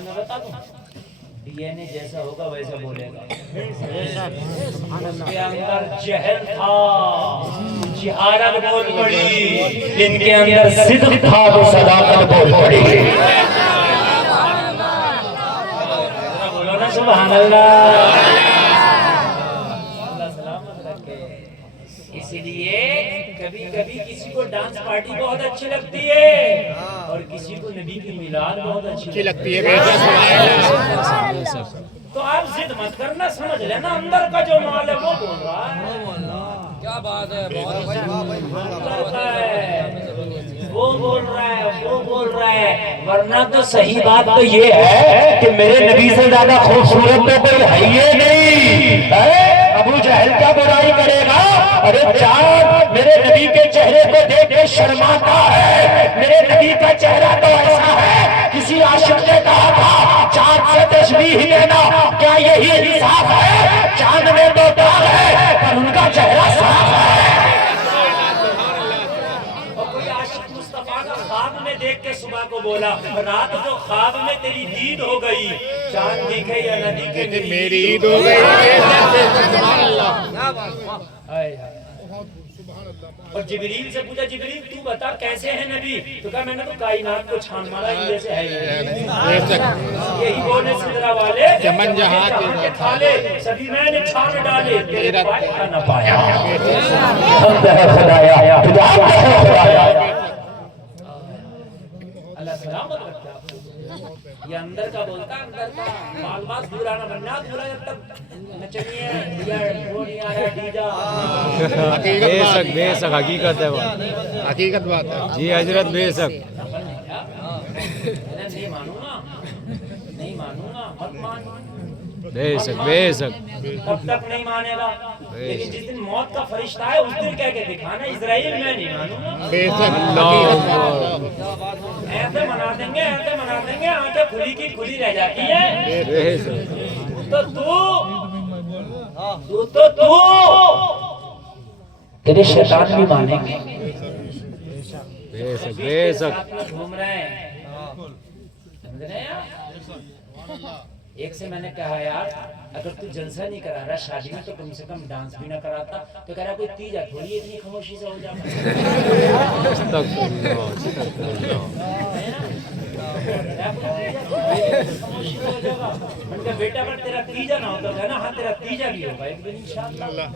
زبان میں بتا دوں ڈی این اے جیسا ہوگا ویسا بولے گا. اس کے اندر جہل تھا جہالت بول پڑی, ان کے اندر صدق تھا تو صداقت بول پڑی. بولو نا سبحان اللہ. اللہ سلامت رکھے. اسی لیے کبھی کبھی کسی کو ڈانس پارٹی بہت اچھی لگتی ہے اور کسی کو نبی کی میلاد بہت اچھی لگتی ہے. تو آپ ضد مت کرنا, سمجھ لینا اندر کا جو مال ہے وہ بول رہا ہے. کیا بات ہے, وہ بول رہا ہے, وہ بول رہا ہے. ورنہ تو صحیح بات تو یہ ہے کہ میرے نبی سے زیادہ خوبصورت تو کوئی ہے ہی نہیں. ابو جہل کیا برائی کرے گا؟ ارے چاند میرے نبی کے چہرے کو دیکھ کے شرماتا ہے. میرے نبی کا چہرہ تو ایسا ہے, کسی عاشق نے کہا تھا چاند سے تشبیہ دینا, کیا یہی انصاف ہے؟ چاند میں تو داغ ہے پر ان کا چہرہ صاف ہے. اور کوئی عاشق مصطفیٰ کا خواب میں دیکھ کے صبح کو بولا رات کو خواب میں تیری دید ہو گئی, چاند دیکھے یا نہ دیکھے میری عید ہو گئی. اور جبریل سے پوچھا جبریل تو بتا کیسے ہیں نبی؟ تو کہا میں نے تو کائنات کو چھان مارا ہی جیسے ہے یہی بولے سدرا والے چمن جہاں کے تھالے سبھی میں نے چھان ڈالے تیرے پائے کا نہ پایا. اللہ سلامت رکھتا. یہ اندر کا بولتا, اندر کا بال باز دورا نہ بننا, دورا جب تک نچنیے دیا وہ نہیں آیا ڈیجا. بے شک بے شک حقیقت ہے, وہ حقیقت بات ہے جی حضرت بے شک. نہیں مانوں گا, نہیں مانوں گا, مت مان. بے شک بے شک. تب تک نہیں مانے گا, لیکن جس دن موت کا فرشتہ ہے اس دن کہہ کے دکھانا اسرائیل میں نہیں مانوں گا. بے شک ایسے منا دیں گے, ایسے منا دیں گے, آنکھیں کھلی کی کھلی رہ جاتی ہے. بے شک تو تیرے شیطان بھی مانیں گے. بے شک بے شک. گھوم رہے ہیں, سمجھ رہے ہیں. ایک سے میں نے کہا یار اگر تو جلسہ نہیں کرا رہا شادی میں تو کم سے کم ڈانس بھی نہ کراتا. تو کہہ رہا کوئی تیجا تھوڑی اتنی خاموشی سے ہو جاتا. بیٹا اگر تیرا تیجا نہ ہوتا ہے نا, ہاں تیرا تیجا بھی ہوگا ایک دن انشاءاللہ,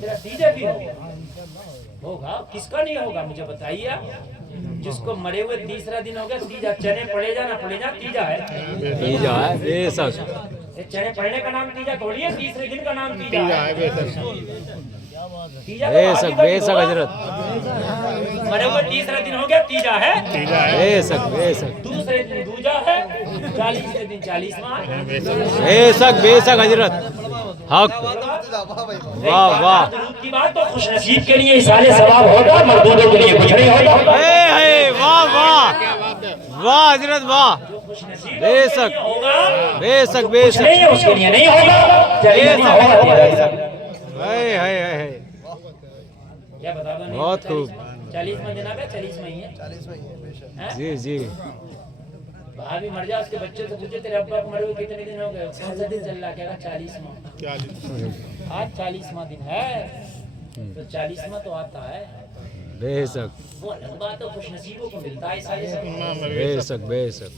تیرا تیجا بھی ہوگا. کس کا نہیں ہوگا مجھے بتائیے آپ. جس کو مرے ہوئے تیسرا دن ہو گیا تیجا, چنے پڑے جا نہ پڑے جا تیجا ہے. تیجا ہے بے شک. چنے پڑنے کا نام تیجا تھوڑی ہے, تیسرے دن کا نام تیجا ہے. بے شک بے شک حضرت. مرے ہوئے تیسرا دن ہو گیا تیجا ہے. بے شک بے شک. دوسرے دن دوجا ہے, 40 دن 40واں. بے شک بے شک حضرت. حق. واہ واہ. درود کی بات تو خوش نصیب کے لیے سارے ثواب ہوگا, مردودوں کے لیے کچھ نہیں ہوگا. واہ واہ واہ حضرت واہ. بے شک بے شک بے شک. نہیں اس کے لیے نہیں ہوگا. بہت خوب. 40واں دن آ گیا, 40واں ہی ہے. جی جی. بھابھی مر جا, اس کے بچے سے پوچھے تیرے ابا کو مرے ہوئے کتنے دن ہو گئے؟ 60 دن چل رہا, کہہ رہا 40واں. آج 40واں دن ہے تو 40واں تو آتا ہے. بے شک وہ الگ بات ہے, خوش نصیبوں کو ملتا ہے سارے سب. بے شک بے شک.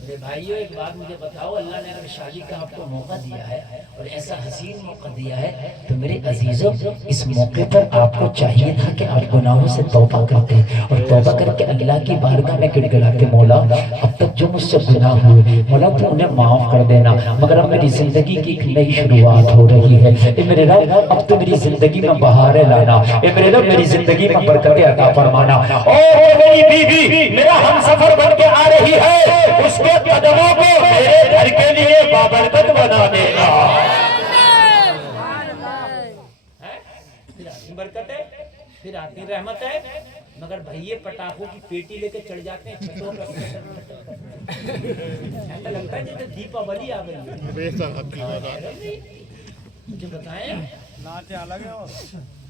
میرے بھائیو ایک بات مجھے بتاؤ, اللہ نے اگر شادی کا آپ کو موقع دیا ہے اور ایسا حسین موقع دیا ہے تو میرے عزیزوں اس موقع پر آپ کو چاہیے تھا کہ آپ گناہوں سے توبہ کرتے اور توبہ کر کے اللہ کی بارگاہ میں گڑ گڑاتے مولا اب تک جو مجھ سے گناہ ہوئے مولا تو انہیں معاف کر دینا, مگر اب میری زندگی کی ایک نئی شروعات ہو رہی ہے. اے میرے رب اب تو میری زندگی میں بہاریں لانا, اے میرے رب میری زندگی میں برکتیں عطا فرمانا. اور میری بیوی میرا ہم سفر بن کے آ رہی ہے, اس کے قدموں کو میرے گھر کے لیے بابرکت بنا دینا. پھر آتی برکت ہے, پھر آتی رحمت ہے, مگر بھئیے پٹاخوں کی پیٹی لے کے چڑھ جاتے ہیں چھتوں پر. ایسا لگتا ہے جیسے دیپاولی آ گئی. بے شک حقیقت. مجھے بتائیں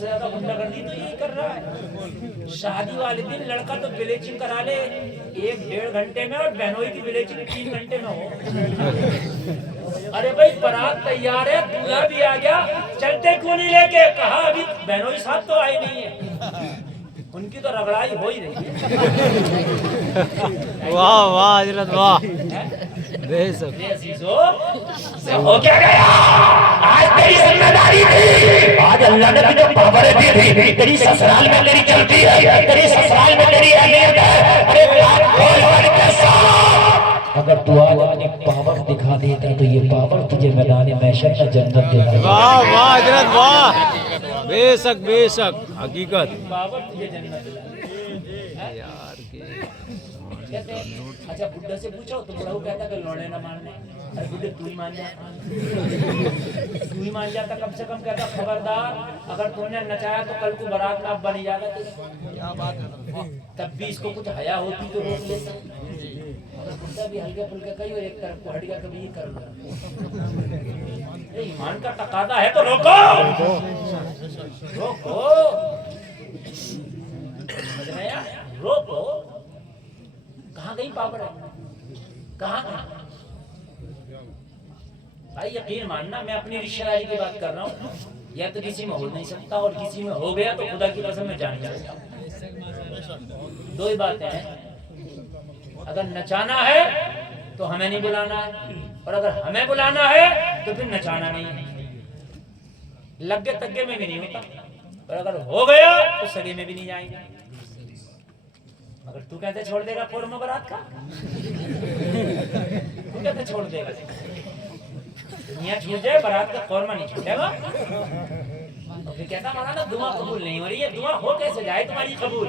سے زیادہ غنڈہ-گردی تو یہی کر رہا ہے. شادی والے دن لڑکا تو بلیچنگ کرا لے 1-1.5 گھنٹے میں اور بہنوئی کی بلیچنگ 3 گھنٹے میں ہو. ارے بھائی بارات تیار ہے, دولہا بھی آ گیا, چلتے کیوں نہیں لے کے؟ کہا ابھی بہنوئی صاحب تو آئے نہیں ہیں, ان کی تو رگڑائی ہو ہی رہی ہے. واہ واہ حضرت واہ, بے شک. ہو کیا گیا؟ آج تیری ذمہ داری تھی, آج اللہ نے تجھے پاور دی تھی, تیری سسرال میں تیری چلتی ہے, تیری سسرال میں تیری اہمیت ہے. ارے اگر تو آج اپنی پاور دکھا دیتا تو یہ پاور تجھے میدان محشر میں جنت دیتا. واہ واہ حضرت واہ, بے شک بے شک, حقیقت. پاور تجھے جنت دیتا یار کے کہتے ہیں. اچھا بڈھا سے پوچھو تو بڑھا وہ کہتا کہ لوڑے نہ ماننے. ارے بڈھے تو ہی مان جاتا, تو ہی مان جاتا. کم سے کم کہتا خبردار اگر تو نے نچایا تو کل کو برات کا ابا نہیں جاتا. تب بھی اس کو کچھ حیا ہوتی تو روک لیتا. اگر بڈھا بھی ہلکا پھلکا کہی اور ایک طرف کو ہٹ گیا کبھی یہ کر گیا. ایمان کا تقاضا ہے تو روکو, روکو, سمجھ رہے ہیں, روکو. کہاں گئی پاور ہے, کہاں گئی؟ بھائی یقین ماننا میں اپنی رشتہ داری کی بات کر رہا ہوں, یا تو کسی میں ہو نہیں سکتا اور کسی میں ہو گیا تو خدا کی قسم میں جان نہیں سکتا. دو ہی باتیں ہیں, اگر نچانا ہے تو ہمیں نہیں بلانا ہے, اور اگر ہمیں بلانا ہے تو پھر نچانا نہیں ہے. لگے تگے میں بھی نہیں ہوتا, اور اگر ہو گیا تو سگے میں بھی نہیں جائیں گے. اگر تو کہتے چھوڑ دے گا قورمہ برات کا, تو کہتے چھوڑ دے گا, دنیا چھوٹ جائے برات کا قورمہ نہیں چھوٹے گا. اور پھر کہتا مولانا دعا قبول نہیں ہو رہی ہے. دعا ہو کیسے جائے تمہاری قبول؟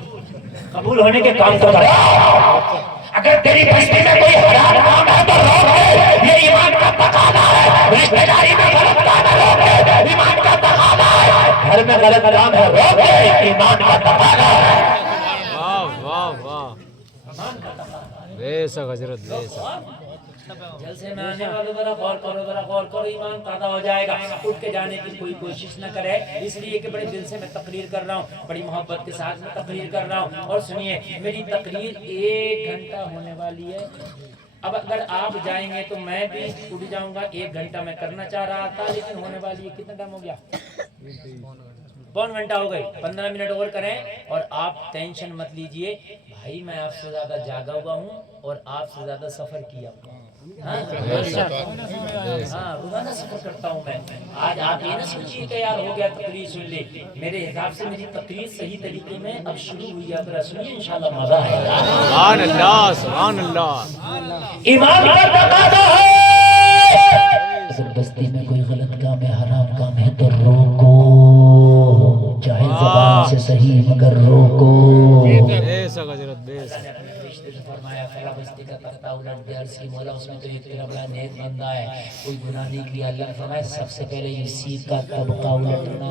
قبول ہونے کے کام تو کرو. اگر تیری بستی میں کوئی حرام کام ہے تو روک دے, یہ ایمان کا تقاضا ہے. رشتہ داری میں غلط کام ہے روک دے, ایمان کا تقاضا ہے. گھر میں غلط کام ہے روک دے, ایمان کا تقاضا ہے. واہ واہ, بے شک حضرت, بے شک. جلسے میں آنے والوں ذرا غور کرو, ذرا غور کرو, ایمان تازہ ہو جائے گا. اٹھ کے جانے کی کوئی کوشش نہ کرے, اس لیے کہ بڑے دل سے میں تقریر کر رہا ہوں, بڑی محبت کے ساتھ میں تقریر کر رہا ہوں. اور سنیے, میری تقریر 1 گھنٹہ ہونے والی ہے. اب اگر آپ جائیں گے تو میں بھی اٹھ جاؤں گا. 1 گھنٹہ میں کرنا چاہ رہا تھا لیکن ہونے والی ہے. کتنا ٹائم ہو گیا؟ 1 گھنٹہ ہو گئی. 15 منٹ اور کریں. اور آپ ٹینشن مت لیجئے بھائی, میں آپ سے زیادہ جاگا ہوا ہوں اور آپ سے زیادہ سفر کیا ہوں. ہاں روزانہ سفر کرتا ہوں میں. آج آپ یہ نہ سوچیے کہ یار ہو گیا تقریر سن لی. میرے حساب سے میری تقریر صحیح طریقے میں اب شروع ہوئی ہے. ذرا سنیے, انشاءاللہ مزہ آئے گا. سبحان اللہ سبحان اللہ. ایمان کا تقاضا ہے, اگر بستی میں کوئی غلط کام ہے, حرام کام ہے تو روکو, چاہے زبان سے صحیح مگر روکو. بے شک حضرت, بے شک. فرمایا فلا بستی کا تختہ الٹ دیا, اس کی مولا اس میں تو ایک تیرا بڑا نیک بندہ ہے, کوئی گناہ نہیں کیا. اللہ نے فرمایا سب سے پہلے اسی کا طبقہ الٹنا,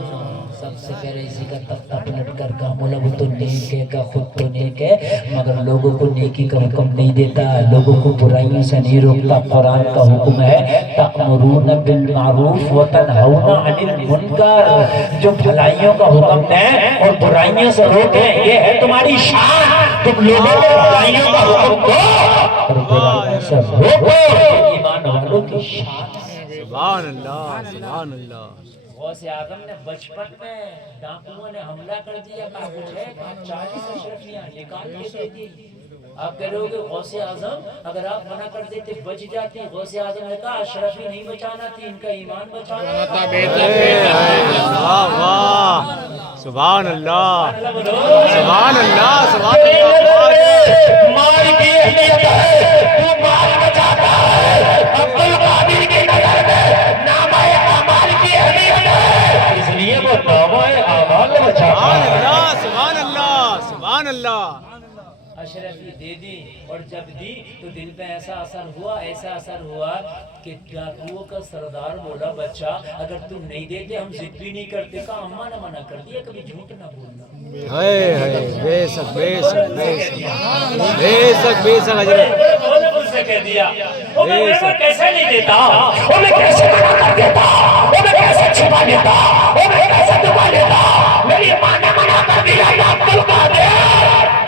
سب سے پہلے اسی کا تختہ پلٹ کر کہا مولا وہ تو نیک ہے, کا خود تو نیک ہے مگر لوگوں کو نیکی کا حکم نہیں دیتا, لوگوں کو برائیوں سے نہیں روکتا. قرآن کا حکم ہے تأمرون بالمعروف وتنہون عن المنکر, جو بھلائیوں کا حکم دیں اور برائیوں سے روکیں, یہ ہے تمہاری شان. تم لوگوں کو بھلائیوں کا حکم دو اور برائیوں سے روکو, ایمان والوں کی شان. سبحان اللہ سبحان اللہ. غوث اعظم نے بچپن میں ڈاکوؤں نے حملہ کر دیا, کہا کچھ ہے 40 اشرفیاں نکال کے دے دی. آپ کہہ رہے ہو کہ غوث اعظم اگر آپ منع کر دیتے بچ جاتی. غوث اعظم نے کہا اشرفی نہیں بچانا تھی, ان کا ایمان بچانا تھا. واہ واہ, سبحان اللہ سبحان اللہ سبحان اللہ. مال کی اہمیت ہے, تو مال بچاتا ہے. عبد القادر کی نظر میں نامہ اعمال کی اہمیت ہے, اس لیے وہ نامہ اعمال بچاتا ہے. سبحان اللہ سبحان اللہ سبحان اللہ. اشرفی دے دی, اور جب دی تو دل پہ ایسا اثر ہوا کہ ڈاکوؤں کا سردار بولا بچہ اگر تم نہیں دیتے ہم ضد بھی نہیں کرتے. کہا اماں نے منع کر دیا, کبھی جھوٹ نہ بولنا. ہے بے شک بے شک بے شک بے شک بے شک حضرت. انہوں نے مجھ سے کہہ دیا میں کیسے نہیں دیتا, میں کیسے منع کر دیتا, میں کیسے چھپا دیتا, میں کیسے دبا دیتا.